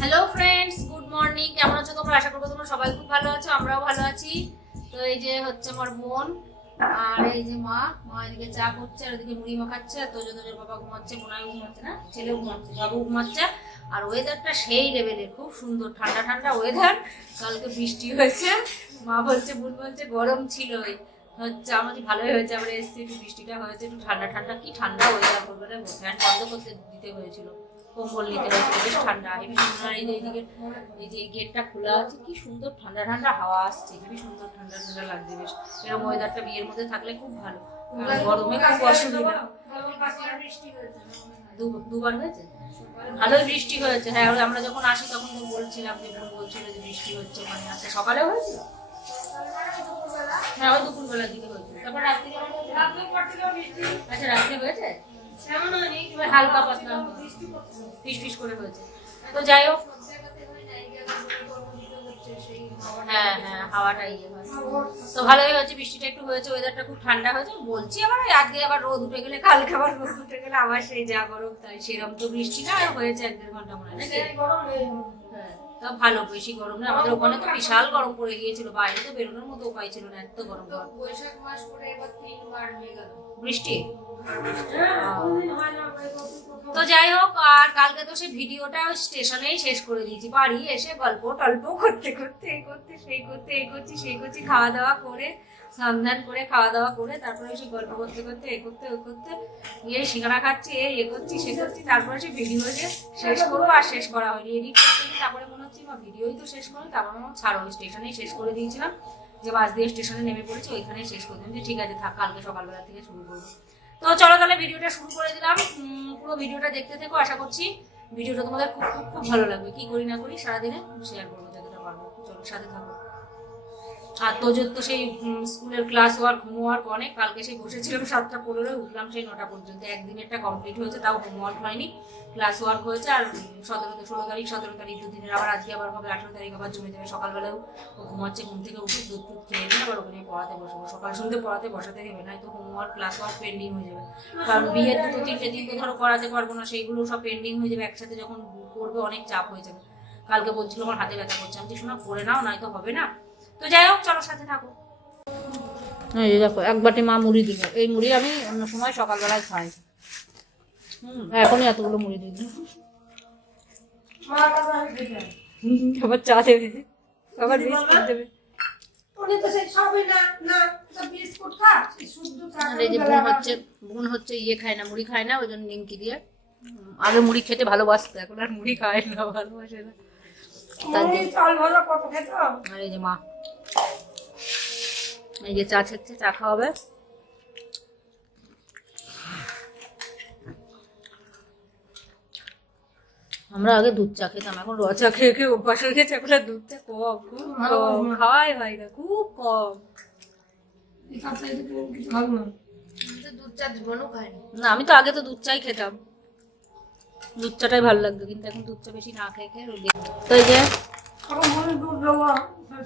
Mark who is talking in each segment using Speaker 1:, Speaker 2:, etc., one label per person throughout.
Speaker 1: Hello friends good morning কেমন আছো তোমরা? আশা করব তোমরা সবাই খুব ভালো আছো, আমরাও ভালো আছি। তো এই যে হচ্ছে আমার বোন, আর এই যে মা মা এদিকে চা করছে, আর ওদিকে মুড়ি মাখাচ্ছে, আর তোর তোদের বাবা ঘুমাচ্ছে বোনাই ঘুমাচ্ছে না ছেলে ঘুমাচ্ছে বাবু ঘুমাচ্ছে। আর ওয়েদারটা সেই লেভেলের খুব সুন্দর, ঠান্ডা ঠান্ডা ওয়েদার কালকে বৃষ্টি হয়েছে। মা বলছে, বোন বলছে, গরম ছিলই। হচ্ছে আমাদের ভালোই হয়েছে, আমরা এসেছি, একটু বৃষ্টিটা হয়েছে, একটু ঠান্ডা ঠান্ডা, কি ঠান্ডা ওয়েদার বলবে না ফ্যান বন্ধ করতে দিতে হয়েছিল। কম্বল নিতে বেশ ঠান্ডা। হেবি সুন্দর এই যে এইদিকে এই যে গেটটা খোলা আছে কি সুন্দর ঠান্ডা ঠান্ডা হাওয়া আসছে। হেবি সুন্দর ঠান্ডা ঠান্ডা লাগছে বেশ। এরকম ওয়েদারটা বিয়ের মধ্যে থাকলে খুব ভালো। গরমে খুব অসুবিধা। দুবার হয়েছে? ভালোই বৃষ্টি হয়েছে। হ্যাঁ আমরা যখন আসি তখন বলছিলাম যে বলছিল যে বৃষ্টি হচ্ছে মানে আছে সকালে হয়েছিল? হ্যাঁ ওই দুপুরবেলার দিকে হয়েছিল। তারপর রাত্রি আচ্ছা রাত্রে হয়েছে? হ্যাঁ হ্যাঁ হাওয়াটা ইয়ে তো ভালোই হয়েছে বৃষ্টিটা একটু হয়েছে ওয়েদারটা খুব ঠান্ডা হয়েছে। বলছি আবার আজকে আবার রোদ উঠে গেলে কালকে আবার রোদ উঠে গেলে আবার সেই যা গরম তাই সেরকম তো বৃষ্টিটা হয়েছে এক দেড় ঘণ্টা মনে? হ্যাঁ, তা ভালো বেশি গরম না। আমাদের ওখানে তো বিশাল গরম পড়ে গিয়েছিল বাইরে তো বেরোনোর মতো উপায় ছিল না এত গরম।
Speaker 2: বৈশাখ মাস পরে এবার তিনবার হয়ে গেল।
Speaker 1: বৃষ্টি? তো যাই হোক আর কালকে তো সে ভিডিওটা স্টেশনেই শেষ করে দিয়েছি। বাড়ি এসে গল্প টল্প করতে করতে এই করতে সেই করতে এই করছি সেই করছি খাওয়া দাওয়া করে সন্ধান করে, খাওয়া দাওয়া করে, তারপরে সে গল্প করতে করতে, এ করতে ওই করতে গিয়ে সিঙ্গারা খাচ্ছি এই এ করছি, সে করছি, তারপরে সে ভিডিও যে শেষ করব আর শেষ করা হয়নি। এডিট করতে গিয়ে তারপরে মনে হচ্ছে বা ভিডিওই তো শেষ করি তারপরে আমার ছাড়ো স্টেশনেই শেষ করে দিয়েছিলাম যে বাস দিয়ে স্টেশনে নেমে পড়েছি, ওইখানেই শেষ করে দিলাম যে ঠিক আছে, থাক, কালকে সকালবেলা থেকে শুরু করব। তো চলো তাহলে ভিডিওটা শুরু করে দিলাম। পুরো ভিডিওটা দেখতে থেকো, আশা করছি ভিডিওটা তোমাদের খুব খুব খুব ভালো লাগবে। কি করি না করি সারাদিনে শেয়ার করব, যতটা পারব। চলো, সাথে থাকো। আর তোজোর তো সেই স্কুলের ক্লাস ওয়ার্ক হোমওয়ার্ক অনেক। কালকে সেই বসেছিলাম সাতটা পনেরোয়, উঠলাম সেই নটা পর্যন্ত। একদিনেরটা কমপ্লিট হয়েছে, তাও হোমওয়ার্ক হয়নি। ক্লাস ওয়ার্ক হয়েছে, আর সতেরো ষোলো তারিখ, সতেরো তারিখ দুদিনের আবার আজকে আবার হবে, আঠেরো তারিখ আবার জমে যাবে। সকালবেলাও ও ঘুমাচ্ছে, ঘুম থেকে উঠে দুধ টুধ খেয়ে নিয়ে আবার ওখানে পড়াতে বসবো। সকাল সন্ধ্যে পড়াতে বসাতে হবে না তো হোমওয়ার্ক ক্লাস ওয়ার্ক পেন্ডিং হয়ে যাবে। কারণ বিয়ের দুটো তিনটে দিন তো ধরো করাতে পারব না, সেইগুলো সব পেন্ডিং হয়ে যাবে। একসাথে যখন করবে, অনেক চাপ হয়ে যাবে। কালকে বলছিল, আমার হাতে ব্যথা করছে। আমি শোনা, করে নাও, নয়তো হবে না। তো যাই হোক চলো সাথে থাকো। এই দেখো এক বাটি মা মুড়ি দিল। এই মুড়ি আমি অন্য সময় সকালবেলায় খাই। হুম এখনই এতগুলো মুড়ি দিই। আবার চা দেবে। আবার বিস্কুট দেবে। বোন হচ্ছে ইয়ে খায় না মুড়ি খায় না ওই জন্য নিমকি দিয়ে। আগে মুড়ি খেতে ভালোবাসতো এখন আর মুড়ি খায় না ভালোবাসে না। তার জন্য- আর এই যে মা এই যে চা ছেচ্ছে চা খাওয়া হবে আমরা আগে দুধ চা খেতাম এখন র চা খেয়ে খেয়ে অভ্যাস হয়ে গেছে এখন দুধ চা কম খুব কম। খাওয়াই হয় না খুব কম।
Speaker 3: দুধ চা জীবনও খায়নি
Speaker 1: না আমি তো আগে তো দুধ চাই খেতাম। দুধ চাটাই ভালো লাগতো কিন্তু এখন দুধ চা বেশি না খেয়ে খেয়ে রোগে। তো এই যে
Speaker 2: দেবো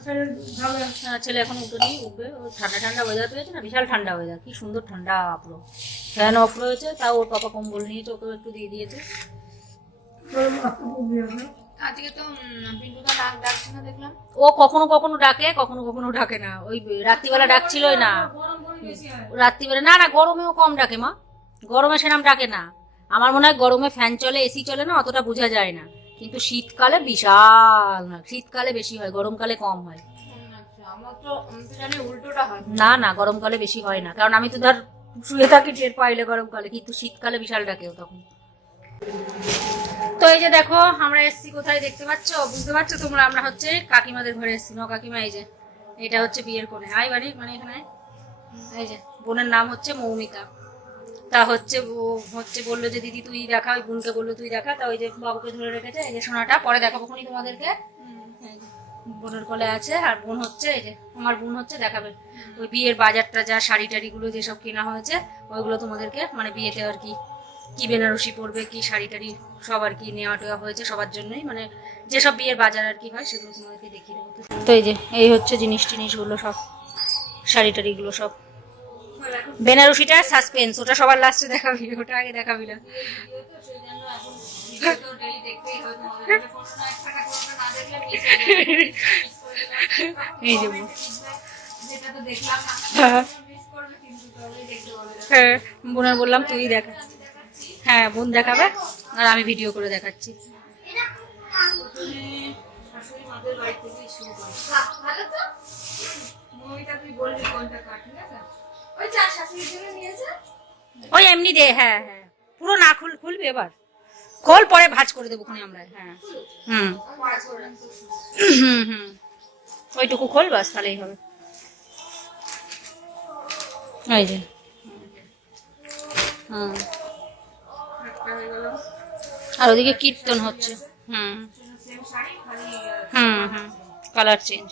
Speaker 2: ছেলে
Speaker 1: এখন উঠেনি উঠবে। ও ঠান্ডা ঠান্ডা ওয়েদার পেয়েছে না? বিশাল ঠান্ডা ওয়েদার কি সুন্দর ঠান্ডা পুরো। ফ্যান অফ রয়েছে তাও ওর পাপা কম্বল নিয়েছে ওকেও একটু দিয়ে দিয়েছে।
Speaker 3: আজকে তো পিন্টুদা নাক ডাকছে না দেখলাম।
Speaker 1: ও কখনো কখনো ডাকে কখনো কখনো ডাকে না। ওই রাত্রিবেলা ডাকছিলই না।
Speaker 2: গরম গরম
Speaker 1: রাত্রিবেলা না না গরমেও কম ডাকে মা। গরমে সেরাম ডাকে না। আমার মনে হয় গরমে ফ্যান চলে এসি চলে না অতটা বোঝা যায় না। কিন্তু শীতকালে বিশাল শীতকালে বেশি হয়, গরমকালে কম হয়। না না, গরমকালে বেশি হয় না। কারণ আমি তো ধর শুয়ে থাকি, টের পাইলে গরমকালে, কিন্তু শীতকালে বিশাল ডাকেও তখন। তো এই যে দেখো, আমরা এসছি কোথায় দেখতে পাচ্ছ? বুঝতে পারছ তোমরা? আমরা হচ্ছে কাকিমাদের ঘরে এসছি। ন কাকিমা, এই যে, এটা হচ্ছে বিয়ের কোণে। আই বাড়ি মানে এখানে? এই যে, বোনের নাম হচ্ছে মৌমিতা। তা হচ্ছে হচ্ছে বলল যে দিদি তুই দেখা ওই বোনকে বলল তুই দেখা। তা ওই যে বাবুকে ধরে রেখেছে। এই যে সোনাটা পরে দেখাবো খনি তোমাদেরকে। বোনের কলে আছে আর বোন হচ্ছে এই যে আমার বোন হচ্ছে দেখাবে। ওই বিয়ের বাজারটা যা শাড়ি টাড়িগুলো যেসব কেনা হয়েছে ওইগুলো তোমাদেরকে মানে বিয়েতে আর কি কি বেনারসি পরবে কি শাড়ি টাড়ি সব আর কি নেওয়া টেওয়া হয়েছে সবার জন্যই। মানে যেসব বিয়ের বাজার আর কি হয় সেগুলো তোমাদেরকে দেখিয়ে দেবো। তো এই যে এই হচ্ছে জিনিস টিনিসগুলো সব শাড়ি টাড়িগুলো সব। বেনারসিটা সাসপেন্স ওটা সবার লাস্টে দেখাবি, ওটা আগে দেখাবি না।
Speaker 2: হয়ে।
Speaker 1: হ্যাঁ বোনের বললাম তুই দেখা। হ্যাঁ বোন দেখাবে, আর আমি ভিডিও করে দেখাচ্ছি।
Speaker 4: ভালো
Speaker 2: তুই বলবি কোনটা কাট ঠিক
Speaker 4: ওই
Speaker 1: এমনি দে হ্যাঁ হ্যাঁ। পুরো না খুল, খুলবি এবার। খোল, পরে ভাজ করে দেবো খুনি আমরা হ্যাঁ। হুম। হুম হুম। ওইটুকু খোল বাস, তাহলেই হবে। এই যে। হুম। আর ওদিকে কীর্তন হচ্ছে। হুম। হুম হুম। Colour change.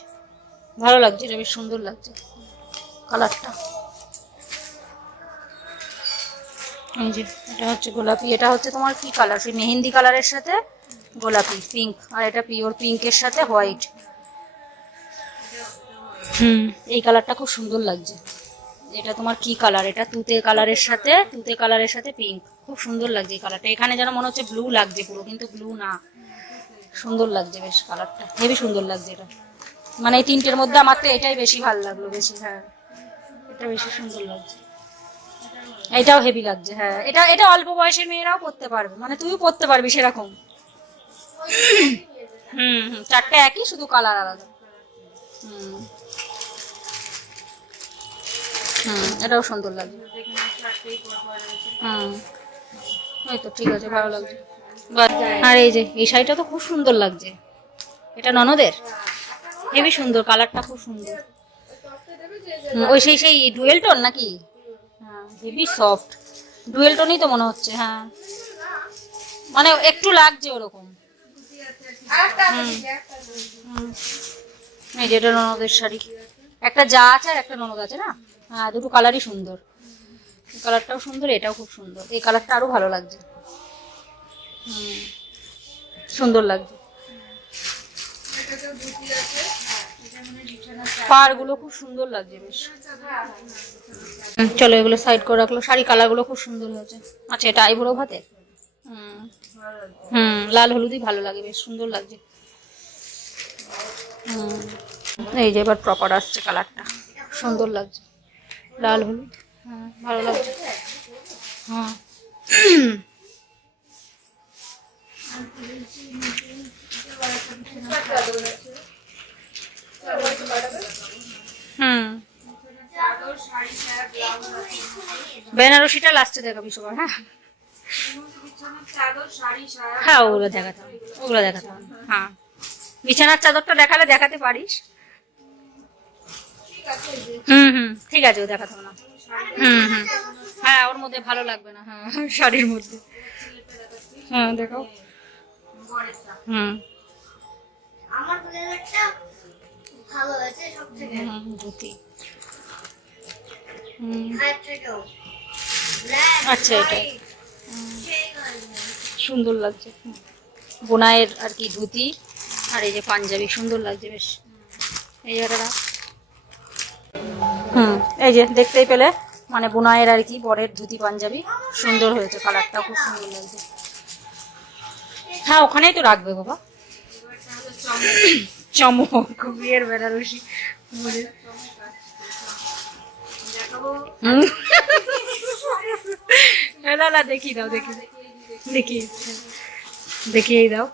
Speaker 1: ভালো লাগছে, এটা বেশ সুন্দর লাগছে। কালারটা। এই যে, এটা হচ্ছে গোলাপি। এটা হচ্ছে তোমার কি কালার সেই মেহেন্দি কালারের সাথে গোলাপি পিঙ্ক আর এটা পিওর পিঙ্কের সাথে হোয়াইট হুম, এই কালারটা খুব সুন্দর লাগছে। এটা তোমার কি কালার এটা তুতে কালারের সাথে, তুতে কালারের সাথে পিঙ্ক খুব সুন্দর লাগছে এই কালারটা এখানে যেন মনে হচ্ছে ব্লু লাগছে পুরো, কিন্তু ব্লু না। সুন্দর লাগছে বেশ কালারটা হেবি সুন্দর লাগছে এটা। মানে এই তিনটের মধ্যে আমার তো এটাই বেশি ভালো লাগল, বেশি হ্যাঁ। এটা বেশি সুন্দর লাগছে। এটাও হেভি লাগছে হ্যাঁ। এটা এটা অল্প বয়সের মেয়েরাও পড়তে পারবে। মানে তুইও পড়তে পারবি সেরকম। হুম হুম, চারটে একই, শুধু কালার আলাদা। হুম। হুম, এটাও সুন্দর লাগছে। হুম। এই তো, ঠিক আছে, ভালো লাগছে। আর এই যে, এই শাড়িটা তো খুব সুন্দর লাগছে। এটা ননদের? হেবি সুন্দর কালারটা খুব সুন্দর। ওই সেই সেই ডুয়েল টোন নাকি? Heavy soft. ডুয়েল টোনই তো মনে হচ্ছে হ্যাঁ। মানে একটু লাগছে ওরকম। এই যে এটা ননদের শাড়ি। একটা যা আছে আর একটা ননদ আছে না? হ্যাঁ দুটো কালারই সুন্দর। কালারটাও সুন্দর এটাও খুব সুন্দর। এই কালারটা আরও ভালো লাগছে। হুম সুন্দর লাগছে। পাড়গুলো খুব সুন্দর লাগছে বেশ। চলো এগুলো সাইড করে রাখল। শাড়ি কালারগুলো খুব সুন্দর হয়েছে। আচ্ছা এটা আইবুড়ো ভাতে? হুম, লাল হলুদই ভালো লাগে, বেশ সুন্দর লাগছে। হুম এই যে এবার প্রপার আসছে কালারটা। সুন্দর লাগছে। লাল হলুদ। হ্যাঁ ভালো লাগছে। হ্যাঁ হুম। বেনারসিটা লাস্টে দেখাবি সবার হ্যাঁ? হ্যাঁ ওগুলো দেখাতাম ওগুলো দেখাতাম হ্যাঁ। বিছানার চাদরটা দেখালে দেখাতে পারিস। হুম হুম, ঠিক আছে, ও দেখাতাম না। হুম হুম। হ্যাঁ ওর মধ্যে ভালো লাগবে না হ্যাঁ শাড়ির মধ্যে। হ্যাঁ দেখাও। হুম।
Speaker 4: আমার ভালো আছে সব থেকে ব্ল্যাক
Speaker 1: আচ্ছা, এটা। সুন্দর লাগছে। বোনায়ের আর কি ধুতি আর এই যে পাঞ্জাবি সুন্দর লাগছে বেশ। এই একটা হুম এই যে দেখতেই পেলে মানে বোনায়ের আর কি বরের ধুতি পাঞ্জাবি সুন্দর হয়েছে কালারটাও খুব সুন্দর লাগছে। হ্যাঁ ওখানেই তো রাখবে বাবা। চমক। বিয়ের বেনারসি। না না দেখিয়ে দাও দেখি দেখি দেখিয়েই দাও।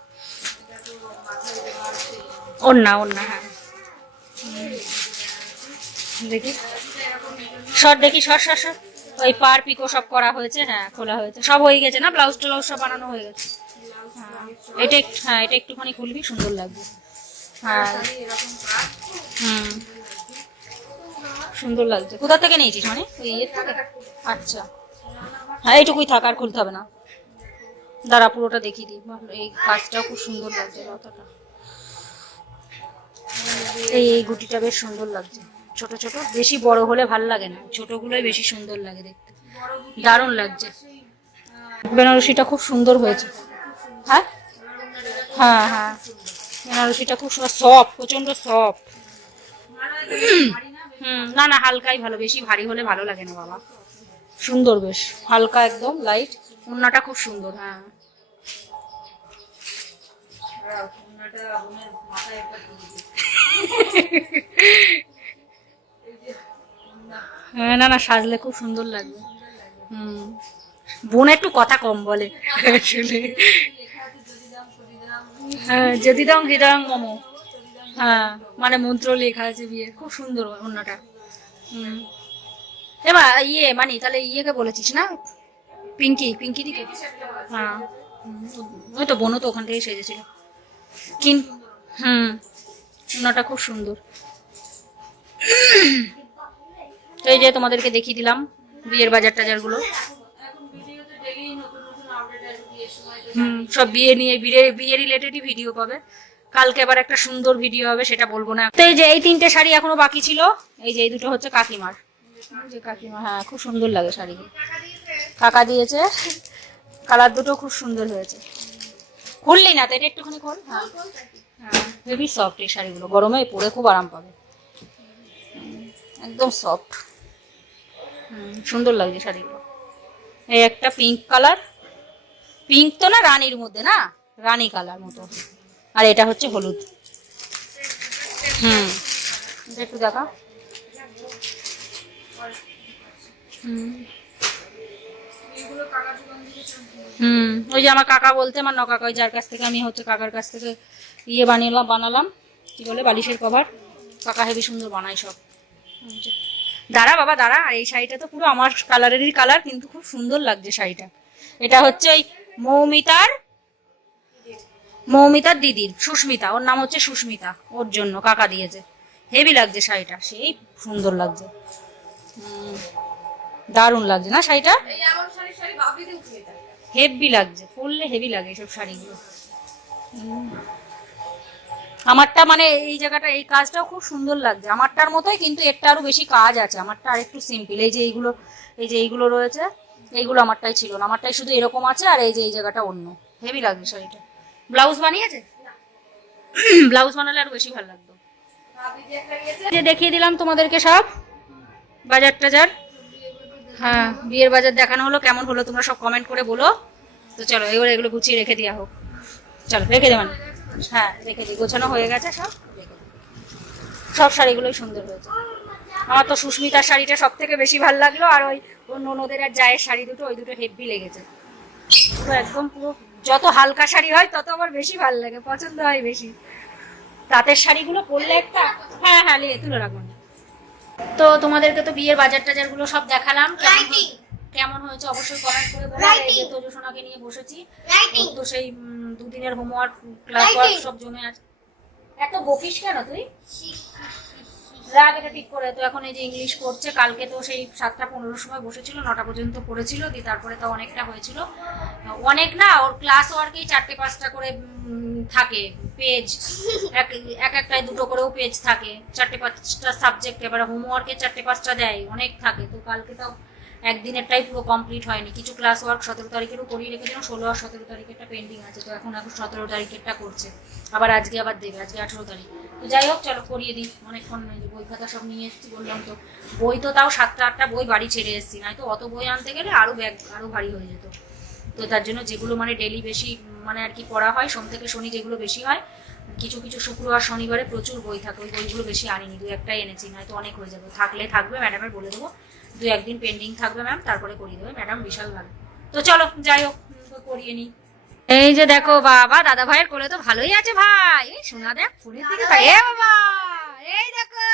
Speaker 1: ওর না ওর না হ্যাঁ। দেখি। শর্ট দেখি শর্ট শর্ট শর্ট ওই পার পিকো সব করা হয়েছে হ্যাঁ খোলা হয়েছে। সব হয়ে গেছে না? ব্লাউজ ট্লাউজ সব বানানো হয়ে গেছে। হ্যাঁ এটা হ্যাঁ এটা একটুখানি খুলবি সুন্দর লাগবে। হ্যাঁ। হুম। সুন্দর লাগছে। কোথা থেকে নিয়েছিস মানে? আচ্ছা। হ্যাঁ এইটুকুই থাক আর খুলতে হবে না। দাঁড়া পুরোটা দেখিয়ে দিই। এই কাজটাও খুব সুন্দর লাগছে লতাটা। এই এই গুটিটা বেশ সুন্দর লাগছে। ছোট ছোট। বেশি বড় হলে ভালো লাগে না। ছোটগুলোই বেশি সুন্দর লাগে দেখতে। দারুণ লাগছে। বেনারসিটা খুব সুন্দর হয়েছে। হ্যাঁ? হ্যাঁ হ্যাঁ। বেনারসিটা খুব সফট প্রচণ্ড সফট হুম, না না, হালকাই ভালো, বেশি ভারী হলে ভালো লাগে না বাবা। সুন্দর বেশ, হালকা একদম লাইট ওড়নাটা খুব সুন্দর হ্যাঁ। হ্যাঁ না না, সাজলে খুব সুন্দর লাগবে। হুম। বোন একটু কথা কম বলে, আসলে।
Speaker 5: দাম
Speaker 1: হ্যাঁ যদি দং হৃদয়ং মম। হ্যাঁ মানে মন্ত্র লেখা আছে বিয়ে খুব সুন্দর অন্যটা। হুম। এবার ইয়ে মানে তাহলে ইয়েকে বলেছিস না? পিঙ্কি পিঙ্কি দিকে? হ্যাঁ। ওই তো বোনও তো ওখান থেকে সেজেছিল। কিন, হুম, অন্যটা খুব সুন্দর। এই যে তোমাদেরকে দেখিয়ে দিলাম, বিয়ের বাজার টাজারগুলো হুম সব বিয়ে নিয়ে বিয়ে বিয়ে রিলেটেডই ভিডিও পাবে। কালকে আবার একটা সুন্দর ভিডিও হবে সেটা বলব না। তো এই যে এই তিনটে শাড়ি এখনও বাকি ছিল এই যে এই দুটো হচ্ছে কাকিমার। যে কাকিমা হ্যাঁ খুব সুন্দর লাগে শাড়িগুলো কাকা দিয়েছে কালার দুটো খুব সুন্দর হয়েছে। খুললি না তো এটা একটুখানি খোল। হ্যাঁ। হ্যাঁ হেভি সফট এই শাড়িগুলো গরমে পরে খুব আরাম পাবে। একদম সফট সুন্দর লাগছে শাড়িগুলো। এই একটা পিঙ্ক কালার পিঙ্ক তো না রানীর মধ্যে না? রানী কালার মতো। আর এটা হচ্ছে হলুদ। হুম। একটু দেখা হুম। ওই যে আমার কাকা বলতে আমার ন কাকা ওই যার কাছ থেকে আমি হচ্ছে কাকার কাছ থেকে ইয়ে বানিয়ে বানালাম। কি বলে, বালিশের কভার। কাকা হেবি সুন্দর বানায় সব। দাঁড়া বাবা, দাঁড়া। এই শাড়িটা তো পুরো আমার কালারেরই কালার কিন্তু খুব সুন্দর লাগছে শাড়িটা। এটা হচ্ছে ওই মৌমিতার মৌমিতার দিদির সুস্মিতা। ওর নাম হচ্ছে সুস্মিতা। ওর জন্য কাকা দিয়েছে। হেভি লাগছে শাড়িটা। সেই সুন্দর লাগছে। দারুণ লাগছে না শাড়িটা? হেভি লাগছে। পরলে হেভি লাগে এইসব শাড়িগুলো। আমারটা মানে এই জায়গাটা এই কাজটাও খুব সুন্দর লাগছে। আমারটার মতোই কিন্তু একটা আরও বেশি কাজ আছে। আমারটা আর একটু সিম্পল এই যে এইগুলো এই যে এইগুলো রয়েছে এইগুলো আমারটাই ছিল না আমারটাই শুধু এরকম আছে আর এই যে এই জায়গাটা অন্য। হেভি লাগছে শাড়িটা। ব্লাউজ বানিয়েছে? ব্লাউজ বানালে আরও বেশি ভালো লাগতো। যে দেখিয়ে দিলাম তোমাদেরকে সব। বাজার টাজার। হ্যাঁ বিয়ের বাজার দেখানো হলো কেমন হলো তোমরা সব কমেন্ট করে বলো। তো চলো এবার এগুলো গুছিয়ে রেখে দেওয়া হোক। চলো রেখে দেবেন হ্যাঁ রেখে দিই গোছানো হয়ে গেছে সব। সব শাড়িগুলোই সুন্দর হয়েছে। আমার তো সুস্মিতার শাড়িটা সব থেকে বেশি ভালো লাগল আর ওই ননদের আর জায়ের শাড়ি দুটো ওই দুটো হেভি লেগেছে। পুরো একদম পুরো যত হালকা শাড়ি হয় তত আমার বেশি ভালো লাগে পছন্দ হয় বেশি। তাঁতের শাড়িগুলো পরলে একটা হ্যাঁ হ্যাঁ নিয়ে তুলে রাখুন তো তোমাদেরকে তো বিয়ের বাজার টাজারগুলো সব দেখালাম কেমন কেমন হয়েছে? অবশ্যই কমেন্ট করে বলো। এই যে তোজো সোনাকে নিয়ে বসেছি। তো সেই দুদিনের হোমওয়ার্ক ক্লাস ওয়ার্ক সব জমে আছে। এত বকিস কেন তুই? রাগ, এটা ঠিক করে। তো এখন এই যে ইংলিশ করছে কালকে তো সেই সাতটা পনেরোর সময় বসেছিল, নটা পর্যন্ত পড়েছিল, দিয়ে তারপরে তো অনেকটা হয়েছিল। অনেক না, ওর ক্লাস ওয়ার্কেই চারটে পাঁচটা করে থাকে পেজ এক এক একটায় দুটো করেও পেজ থাকে। চারটে পাঁচটা সাবজেক্ট এবার হোমওয়ার্কে চারটে পাঁচটা দেয়, অনেক থাকে। তো কালকে তো একদিনেরটাই পুরো কমপ্লিট হয়নি। কিছু ক্লাস ওয়ার্ক সতেরো তারিখেরও করিয়ে রেখেছিলাম, ষোলো আর সতেরো তারিখেরটা পেন্ডিং আছে, তো এখন এখন সতেরো তারিখেরটা করছে। আবার আজকে আবার দেবে, আজকে আঠেরো তারিখ। তো যাই হোক, চলো করিয়ে দিই। অনেকক্ষণ বই খাতা সব নিয়ে এসেছি, বললাম তো, বই তো তাও সাতটা আটটা বই বাড়ি ছেড়ে এসেছি, নয়তো অত বই আনতে গেলে আরও ব্যাগ আরও ভারী হয়ে যেত। তো তার জন্য যেগুলো মানে ডেলি বেশি মানে আর কি পড়া হয়, সোম থেকে শনি যেগুলো বেশি হয়, কিছু কিছু শুক্রবার শনিবারে প্রচুর বই থাকে, ওই বইগুলো বেশি আনিনি, দু একটাই এনেছি, নয়তো অনেক হয়ে যাবে। থাকলে থাকবে ম্যাডামের বলে দেবো। দু একদিন পেন্ডিং থাকবে ম্যাম তারপরে করিয়ে দেবে। ম্যাডাম বিশাল ভালো। তো চলো যাই হোক করিয়ে নিই। এই যে দেখো বাবা দাদা ভাইয়ের কোলে তো ভালোই আছে ভাই। এই সোনা দেখ ফোনের দিকে এ বাবা এই দেখো।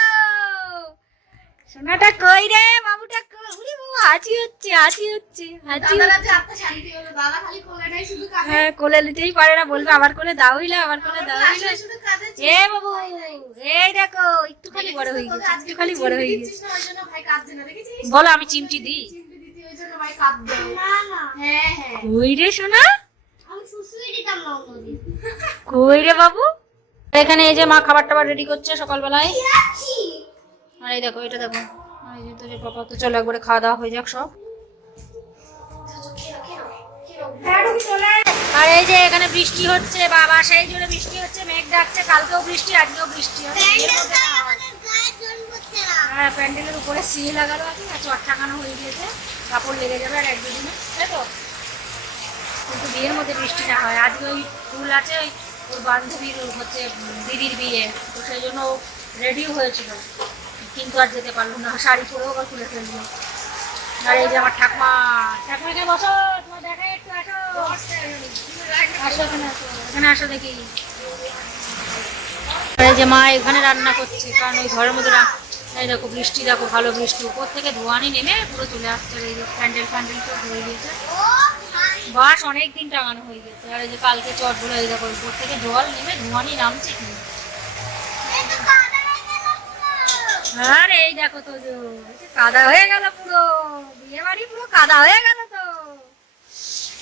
Speaker 1: সোনাটা কই রে বাবুটা কই? উরে বাবা হাঁচি হচ্ছে হাঁচি হচ্ছে হাঁচি হচ্ছে।
Speaker 5: আত্মা শান্তি হলো। দাদা খালি কোলেটাই শুধু
Speaker 1: হ্যাঁ কোলে নিতেই পারে না বলবে আমার কোলে দাও হইলে আমার কোলে দাও হইলে
Speaker 5: শুধু কাঁদে
Speaker 1: এ বাবু এই দেখো একটুখানি বড় হয়ে গেছে। একটুখানি বড় হয়ে গেছে বলো আমি চিমটি দিই?
Speaker 5: হ্যাঁ হ্যাঁ।
Speaker 1: কই রে সোনা? কই রে বাবু? এখানে এই যে মা খাবার টাবার রেডি করছে সকালবেলায়। আর এই দেখো এটা দেখো। আর এই যে তো পাপা তো চলো একবারে খাওয়া দাওয়া হয়ে যাক সব। আর এই যে এখানে বৃষ্টি হচ্ছে বাবা সেই জোরে বৃষ্টি হচ্ছে মেঘ ডাকছে কালকেও বৃষ্টি আজকেও বৃষ্টি হচ্ছে। হয়। হ্যাঁ প্যান্ডেলের উপরে সিয়ে লাগানো আছে আর চট ঠাকানো হয়ে গিয়েছে কাপড় লেগে যাবে আর এক দুদিনে তাই তো? কিন্তু বিয়ের মধ্যে বৃষ্টি না হয় আজকে ওই ফুল আছে ওই ওর বান্ধবীর হচ্ছে দিদির বিয়ে তো সেই জন্য রেডি হয়েছিল। কিন্তু আর যেতে পারল না শাড়ি পরেও আবার খুলে ফেলল। আর এই যে আমার ঠাকমা ঠাকমাকে বসো নেমে পুরো চলে আসছে বাস অনেক দিন টাঙানো হয়ে গেছে। আর এই যে কালকে এই দেখো উপর থেকে জল নেমে ধোয়ানি নামছে কি? আর এই দেখো তো কাদা হয়ে গেল পুরো বিয়ে বাড়ি পুরো কাদা হয়ে গেল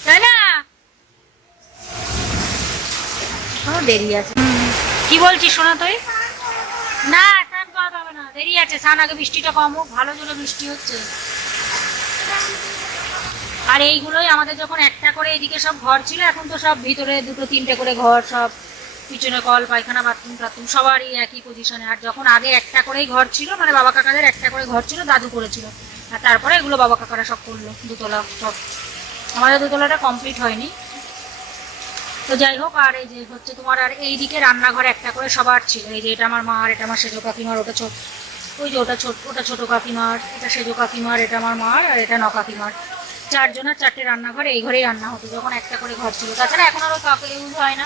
Speaker 1: না দেরি আছে। কি বলছিস শোনা তুই? না স্নান করা যাবে না। দেরি আছে স্নান আগে বৃষ্টিটা কম হোক ভালো জোরে বৃষ্টি হচ্ছে। আর এইগুলোই আমাদের যখন একটা করে এদিকে সব ঘর ছিল এখন তো সব ভিতরে দুটো তিনটে করে ঘর সব পিছনে কল পায়খানা বাথরুম টাথরুম সবারই একই পজিশনে আর যখন আগে একটা করেই ঘর ছিল মানে বাবা কাকাদের একটা করে ঘর ছিল দাদু করেছিল। আর তারপরে এগুলো বাবা কাকারা সব করল দুতলা সব। আমাদের দুতলাটা কমপ্লিট হয়নি। তো যাই হোক, আর এই যে হচ্ছে তোমার, আর এই দিকে রান্নাঘর একটা করে সবার ছিল। এই যে এটা আমার মা, আর এটা আমার সেজো কাকিমার, ওটা ছোট ওই যে ওটা ছোট ওটা ছোটো কাকিমার, এটা সেজো কাকিমার, এটা আমার মার, আর এটা ন কাকিমার। চারজনের চারটে রান্নাঘর, এই ঘরেই রান্না হতো, যখন একটা করে ঘর ছিল। তাছাড়া এখন আরও কাকে ইউজ হয় না।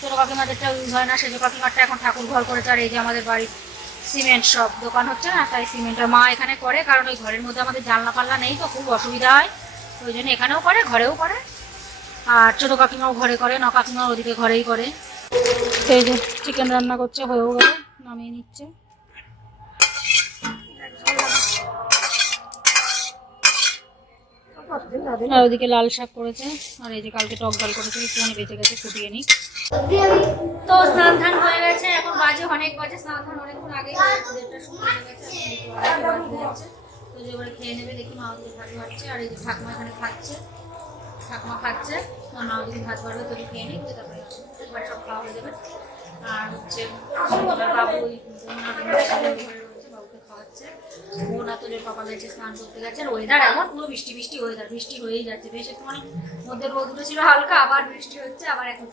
Speaker 1: ছোটো কাকিমাদেরটা ইউজ হয় না। সেজো কাকিমারটা এখন ঠাকুর ঘর করেছে, আর এই যে আমাদের বাড়ির সিমেন্ট সব দোকান হচ্ছে না? তাই সিমেন্টের মা এখানে করে, কারণ ওই ঘরের মধ্যে আমাদের জানলা পাল্লা নেই, তো খুব অসুবিধা হয়। ওই জন্য এখানেও করে, ঘরেও করে। আর ছোট কাকিমাও ঘরে করে ন কাকিমাও ওদিকে ঘরেই করে। এই যে চিকেন রান্না করছে, হয়েও গেল, নামিয়ে নিচ্ছে। আর ওদিকে লাল শাক করেছে, আর এই যে কালকে টক ডাল করেছে, একটুখানি বেঁচে গেছে, ফুটিয়ে নিই তো স্নান ধান হয়ে গেছে, এখন বাজে অনেক বাজে, স্নান ধান অনেকক্ষণ আগে গেছে। তো যে খেয়ে নেবে, দেখি মা ওদিকে ভাত বাড়ছে আর এই যে ঠাকুমা এখানে খাচ্ছে। ঠাকুমা খাচ্ছে আর মা ওদিকে ভাত বাড়বে তুমি খেয়ে নিই তারপরে এবারে সব খাওয়া হয়ে যাবে। আর হচ্ছে বাবু স্নান করতে গেছে আর ওয়েদার এমন বৃষ্টি বৃষ্টি ওয়েদার বৃষ্টি যাচ্ছে। বেশ মানে মধ্যে হালকা, আবার বৃষ্টি হচ্ছে, আবার এখন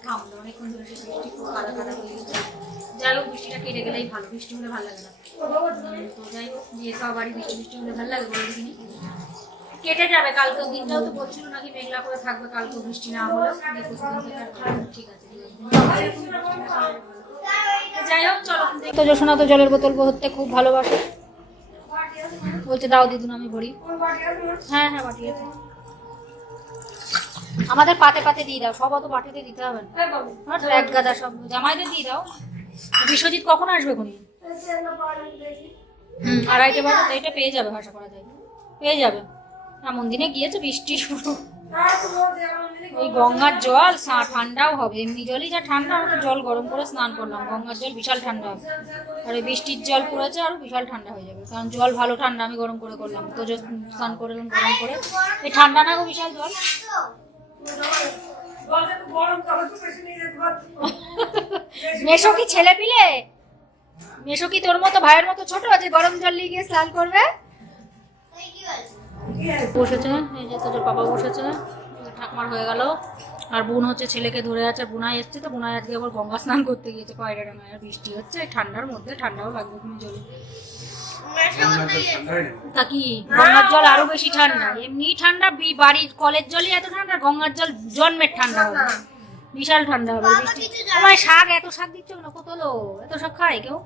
Speaker 1: বৃষ্টিটা কেটে গেলেই বৃষ্টি হলে বৃষ্টি বৃষ্টি হলে ভালো কেটে যাবে কালকে দিনটাও তো বলছিল নাকি মেঘলা করে থাকবে, কালকে বৃষ্টি না হলেও ঠিক আছে। যাই হোক, চলো তো যশোনা তো জলের বোতল ভরতে খুব ভালোবাসে। বলছে দাও দিদুন আমি ভরি। হ্যাঁ হ্যাঁ বাটি আছে। আমাদের পাতে পাতে দিয়ে দাও সব অত মাটিতে দিতে হবে না। এক গাদা সব জামাইদের দিয়ে দাও। বিশ্বজিৎ কখন আসবে কোনি হুম আড়াইটে বাজে তো এটা পেয়ে যাবে ভাষা করা যায়। পেয়ে যাবে। এমন দিনে গিয়েছে বৃষ্টি শুরু। ওই গঙ্গার জল ঠান্ডাও হবে। এমনি জলই যা ঠান্ডা আমরা জল গরম করে স্নান করলাম। গঙ্গার জল বিশাল ঠান্ডা হবে। আর ওই বৃষ্টির জল পড়েছে, আরও বিশাল ঠান্ডা হয়ে যাবে। কারণ জল ভালো ঠান্ডা আমি গরম করে করলাম। তো স্নান করলাম গরম করে। এই ঠান্ডা না গো বিশাল জল। মেশো কি ছেলে পিলে? মেশো কি তোর মতো ভাইয়ের মতো ছোট যে গরম জল নিয়ে গিয়ে স্নান করবে? বসেছে এই যে তোদের পাপা বসেছে ঠাকুমার হয়ে গেল। আর বোন হচ্ছে ছেলেকে ধরে আছে বুনাই এসছে তো বুনাই আজকে আবার গঙ্গা স্নান করতে গিয়েছে কয়টা ডাঙায় বৃষ্টি হচ্ছে ঠান্ডার মধ্যে ঠান্ডাও লাগবে তুমি জলে। তা কি গঙ্গার জল আরও বেশি ঠান্ডা? এমনি ঠান্ডা বাড়ির কলের জলই এত ঠান্ডা গঙ্গার জল জন্মের ঠান্ডা হবে। বিশাল ঠান্ডা হবে বৃষ্টি। তোমার শাক এত শাক দিচ্ছ না কত লো এত শাক খায় কেউ?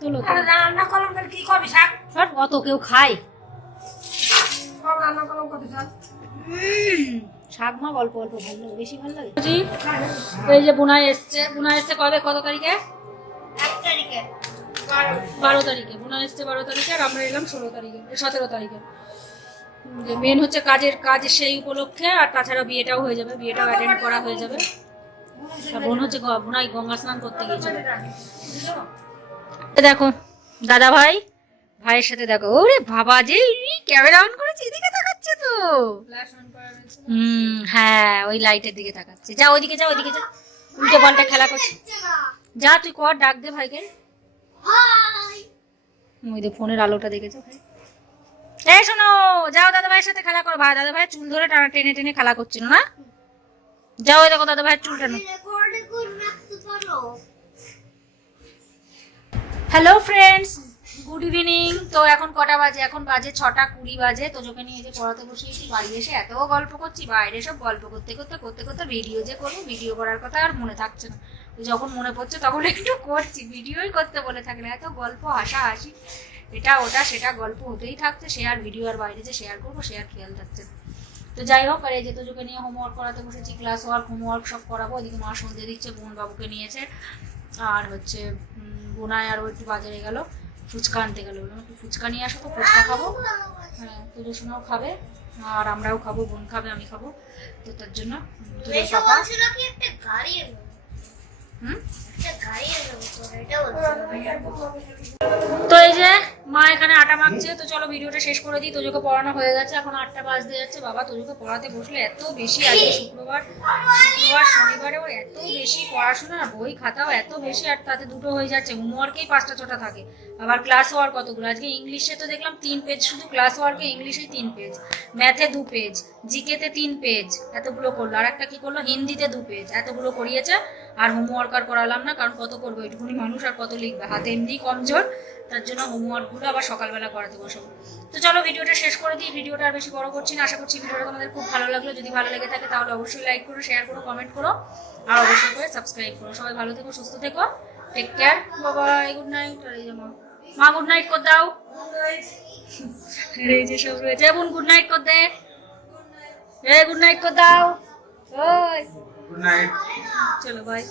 Speaker 1: তোলো
Speaker 4: রান্না করলাম কি করবি শাক?
Speaker 1: অত কেউ খায়।
Speaker 4: সব রান্না করলাম কত শাক
Speaker 1: শাক মা অল্প অল্প ভালো লাগে বেশি ভালো লাগে? এই যে বুনাই এসছে বুনাই এসছে কবে কত তারিখে? বারো। তারিখে বুনা এসছে বারো তারিখে আর আমরা এলাম ষোলো তারিখে সতেরো তারিখে। যে মেন হচ্ছে কাজের কাজ সেই উপলক্ষে আর তাছাড়া বিয়েটাও হয়ে যাবে বিয়েটাও অ্যাটেন্ড করা হয়ে যাবে। আর বোন হচ্ছে গ- বোনাই গঙ্গা স্নান করতে গিয়েছিল। দেখো দাদা ভাই ভাইয়ের সাথে দেখো ওরে বাবা যে ক্যামেরা অন করেছে এদিকে তাকাচ্ছে তো। হুম হ্যাঁ ওই লাইটের দিকে তাকাচ্ছে। যা ওইদিকে যা ওইদিকে যা। উল্টো পাল্টা খেলা করছে। যা তুই কর ডাক দে ভাইকে। ওই দে ফোনের আলোটা দেখেছ ভাই? এই শোনো যাও দাদা ভাইয়ের সাথে খেলা করো। ভাই দাদা ভাই চুল ধরে টানা টেনে টেনে খেলা করছিল না? যাও ওই দেখো দাদা ভাইয়ের চুল টানো। হ্যালো ফ্রেন্ডস গুড ইভিনিং তো এখন কটা বাজে? এখন বাজে ছটা কুড়ি বাজে। তো তোজোকে নিয়ে যে পড়াতে বসিয়েছি, বাড়ি এসে এত গল্প করছি, বাইরে সব গল্প করতে করতে করতে করতে ভিডিও যে করব ভিডিও করার কথা আর মনে থাকছে না। যখন মনে পড়ছে তখন একটু করছি ভিডিওই করতে বলে থাকলে। এত গল্প, হাসা হাসি, এটা ওটা সেটা গল্প হতেই থাকছে। সে আর ভিডিও আর বাইরে যে শেয়ার করব, সে আর খেয়াল থাকছে না। তো যাই হোক, আর এই যে তোজোকে নিয়ে হোমওয়ার্ক করাতে বসেছি ক্লাস ওয়ার্ক হোমওয়ার্ক সব করাবো। ওইদিকে মা সন্ধে দিচ্ছে বোন বাবুকে নিয়েছে। আর হচ্ছে বোনায় আরও একটু বাজারে গেল। ফুচকা আনতে গেল। বললাম একটু ফুচকা নিয়ে আসো তো ফুচকা খাব। হ্যাঁ শোনাও খাবে আর আমরাও খাব বোন খাবে আমি খাব। তো তার জন্য পাপা
Speaker 6: তো
Speaker 1: এই যে মা এখানে আটা মাখছে, তো চলো ভিডিওটা শেষ করে দিই। তোজোকে পড়ানো হয়ে গেছে, এখন আটটা বাজতে যাচ্ছে। বাবা, তোজোকে পড়াতে বসলে এত বেশি আজকে শুক্রবার। শুক্রবার, শনিবারে এত বেশি পড়াশোনা, বই খাতাও এত বেশি, আর তাতে দুটো হয়ে যাচ্ছে। হোমওয়ার্কেই পাঁচটা, ছটা থাকে। আবার ক্লাস ওয়ার্ক কতগুলো? আজকে ইংলিশে তো দেখলাম তিন পেজ শুধু ক্লাস ওয়ার্কে ইংলিশে তিন পেজ ম্যাথে দু পেজ জিকেতে তিন পেজ এতগুলো করল। আর একটা কি করল? হিন্দিতে দু পেজ এতগুলো করিয়েছে। আর হোমওয়ার্ক আর করালাম না, কারণ কত করব এইটুকুনি মানুষ আর কত লিখবে? হাতে এমনি কমজোর, তার জন্য হোমওয়ার্কগুলো আবার সকালবেলা করাতে বসবো তো চলো ভিডিওটা শেষ করে দিই, ভিডিওটা আর বেশি বড় করছি না, আশা করছি ভিডিওটা তোমাদের খুব ভালো লাগল। যদি ভালো লেগে থাকে তাহলে অবশ্যই লাইক করো শেয়ার করো কমেন্ট করো, আর অবশ্যই করে সাবস্ক্রাইব করো। সবাই ভালো থেকো, সুস্থ থেকো। Take care Babai good night আর এই মা মা গুড নাইট কর দাও। এই যে সব রয়েছে। বোন গুড নাইট কর দে। এ গুড নাইট কর দাও। ওই।
Speaker 5: গুড নাইট
Speaker 1: চলো বাই